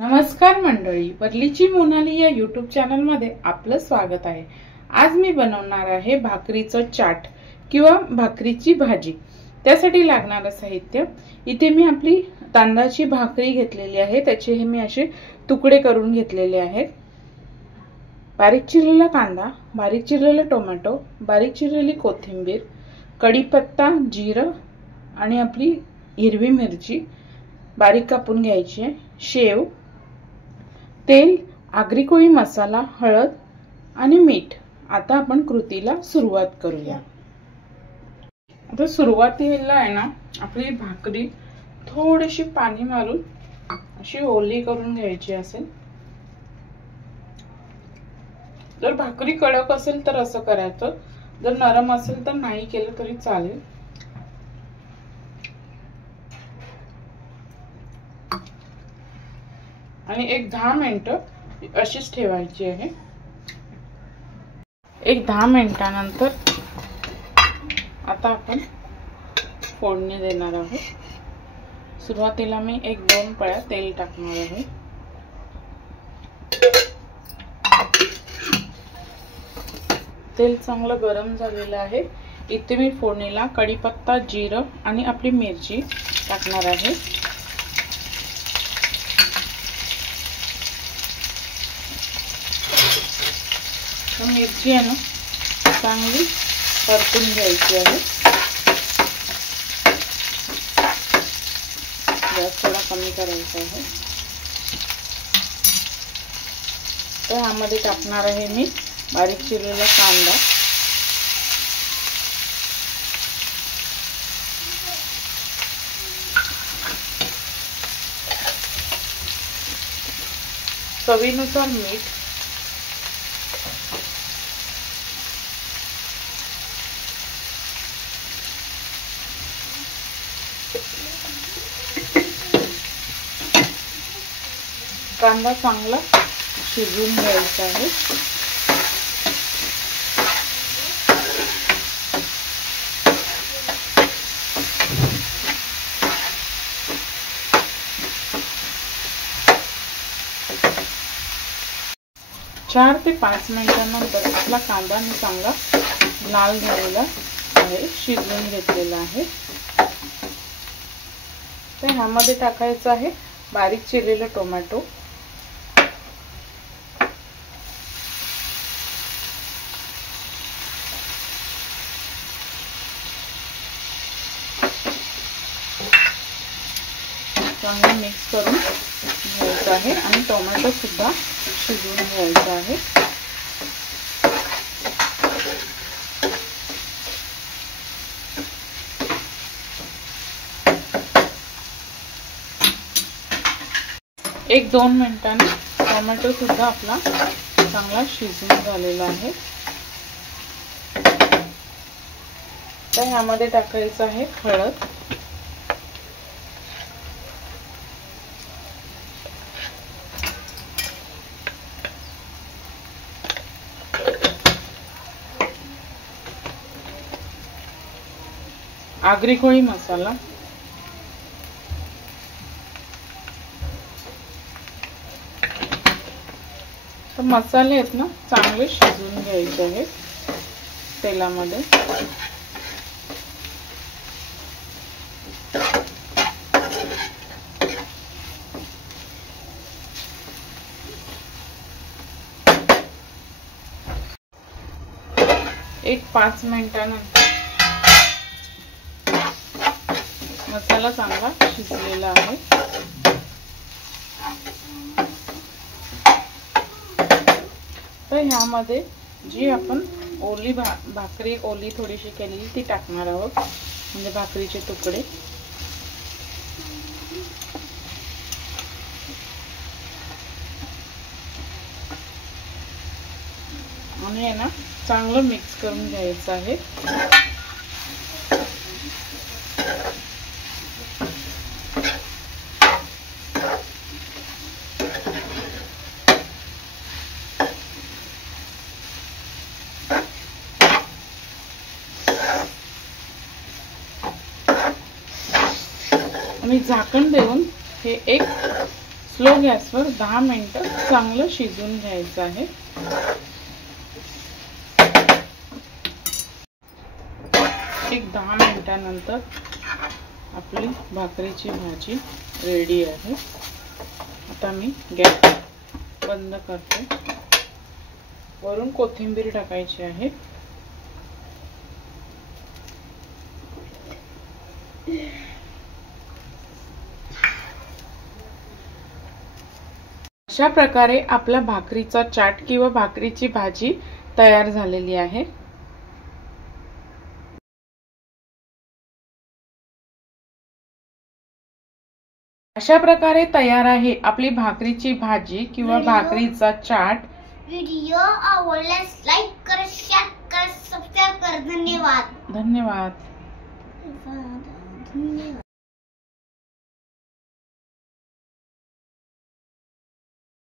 नमस्कार मंडळी, वरलीची मोनाली या यूट्यूब चॅनल मध्ये आपलं स्वागत आहे। आज मी बनवणार आहे भाकरीचं चाट किंवा भाकरीची भाजी। त्यासाठी लागणारे साहित्य इथे मी आपली तांदळाची भाकरी घेतलेली आहे, त्याचे हे मी असे तुकडे करून घेतलेले आहेत। बारीक चिरलेला कांदा, बारीक चिरलेला टोमॅटो, बारीक चिरलेली कोथिंबीर, कढीपत्ता, जिरं आणि आपली हिरवी मिरची बारीक कापून घ्यायची आहे, शेव, तेल, आगरी कोळी मसाला, हळद आणि मीठ। आता आपण कृतीला सुरुवात करूया। आता सुरुवातीला आहे ना, आपली भाकरी थोडीशी पाणी मारून अशी ओली करून घ्यायची असेल। जर भाकरी कडक असेल तर असं करायचं, जर नरम असेल तर नाही केलं तरी चालेल। आणि एक 10 मिनिटं अशीच ठेवायची आहे। एक 10 मिनिटानंतर आता आपण फोडणी देणार आहोत। सुरुवातीला मी 1-2 पळ्या तेल टाकणार आहे। तेल चांगलं गरम झालेलं आहे। इथे मी फोडणीला कढीपत्ता, जिरं आणि आपली मिरची टाकणार आहे। मिरची आहे ना, चांगली परतून घ्यायची आहे। गॅस थोडा कमी करायचा आहे। तर ह्यामध्ये टाकणार आहे मी बारीक चिरलेला कांदा, चवीनुसार मीठ, कांदा चांगला शिजवून घ्यायचा आहे। चार ते 5 मिनिटांनंतर आपला कांदा मी चांगला लाल झालेला आहे, शिजवून घेतलेला आहे। तर ह्यामध्ये टाकायचं आहे बारीक चिरलेला टोमॅटो, चांगलं मिक्स करून घ्यायचं आहे आणि टोमॅटो सुद्धा शिजवून घ्यायचा आहे। एक 2 मिनिटांनी टोमॅटो सुद्धा आपला चांगला शिजून झालेला आहे। तर ह्यामध्ये टाकायचं आहे हळद, आगरी कोळी मसाला, तर मसाले आहेत ना चांगले शिजवून घ्यायचे आहेत तेलामध्ये। एक 5 मिनिटानंतर मसाला चांगला शिजलेला आहे। तर ह्यामध्ये जी आपण ओली भाकरी ओली थोडीशी केलेली ती टाकणार आहोत, म्हणजे भाकरीचे तुकडे। आणि आहे ना चांगलं मिक्स करून घ्यायचं आहे। आणि झाकण देऊन हे एक स्लो गॅसवर 10 मिनिटं चांगलं शिजून घ्यायचं आहे. एक 10 मिनिटानंतर आपली भाकरीची भाजी रेडी आहे. आता मी गॅस बंद करते. वरून कोथिंबीर टाकायची आहे. अशा प्रकारे आपला भाकरीचा चाट किंवा भाकरीची भाजी तयार झालेली आहे. अशा प्रकारे तयार आहे आपली भाकरीची भाजी किंवा भाकरीचा चाट. व्हिडिओ आवडल्यास लाईक करा, शेअर करा, सबस्क्राइब करा. धन्यवाद. धन्यवाद.